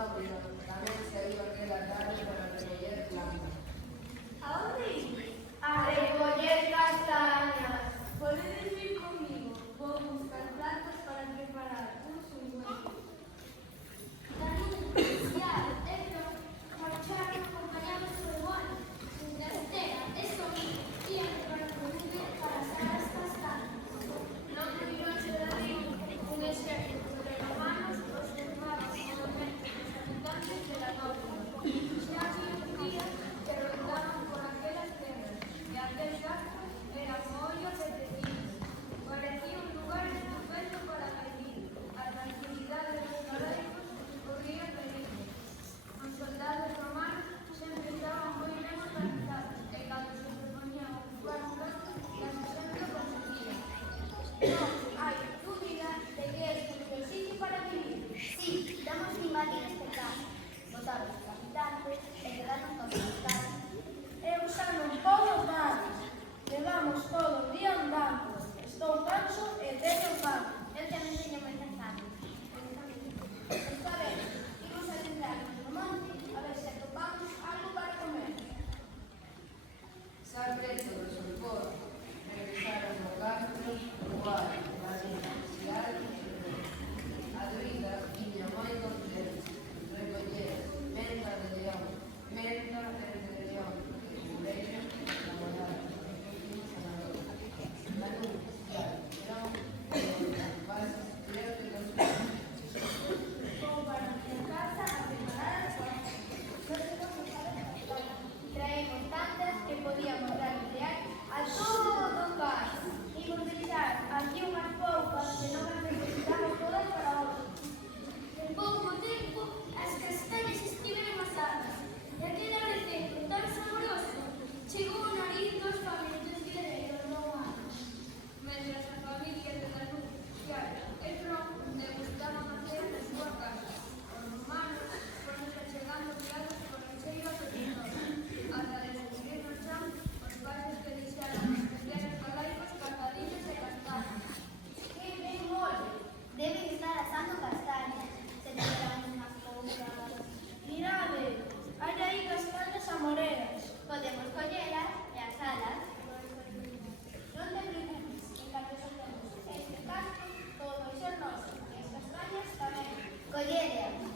Mauro tamén saiu aquela tarde para recoller plantas. A onde ir? A recoller castañas. Podedes ir comigo. Vou buscar plantas para preparar un ungüento. Marcharon acompañados por Juan, de Estela, eso tiene para poder para hacer las castañas. Non pudieron ser así. Un exército de romanos observaba solamente los habitantes de la nórdula. Ya había un día que rondaban por aquelas terras, e aquel rastro era como ollo de tecidos. Parecía un lugar estupendo para vivir. A tranquilidade dos galegos corría peligro. Os soldados romanos sempre estaban moi ben organizados, e cando se propoñían ocupar un puesto, casi sempre o conseguían. No hay duda de que es un buen sitio para vivir. Sí, damos que invadir este campo. Votar os habitantes e quedarnos con os caras. Eu xa non podo máis. Levamos todo o día andando. Estou canso e teño fame. Eu tamén teño moi cansado. Está ben, imos a adentrarnos no monte a ver se atopamos algo para comer. Xa preto do solpor, regresaron o Castro, o Guai, a Universidade a druida viña moi contenta, recoller menta de león, menta de león, cureira, namorada, sanador, Manu, león, bases, creo que construir. Vou para a miña casa a preparar as coisas. Traemos tantas que podíamos dar ideal a todo o país. Imos deixar aquí unhas poucas que non as necesitamos todas para outro. En pouco tempo, as castañas estiveron asadas e aquele receito tan saboroso chegou ao nariz dos famintos guerreiros romanos. Mentras a familia de Danú, Tiago e Fron degustaban a cea na súa casa. Os romanos foron chegando guiados por a cheira venenosa, ata descubrir no chan os pasos que deixaran os pequenos galaicos cazadillos e castañas. Que ben mole! Deben estar asando castañas. Se tiveran unhas poucas. Mirade, hai aí castañas amoreas. Podemos collelas e asalas. Non te preocupes, en canto soltemos este casco, todo vai ser noso, e as castañas tamén. Collelas.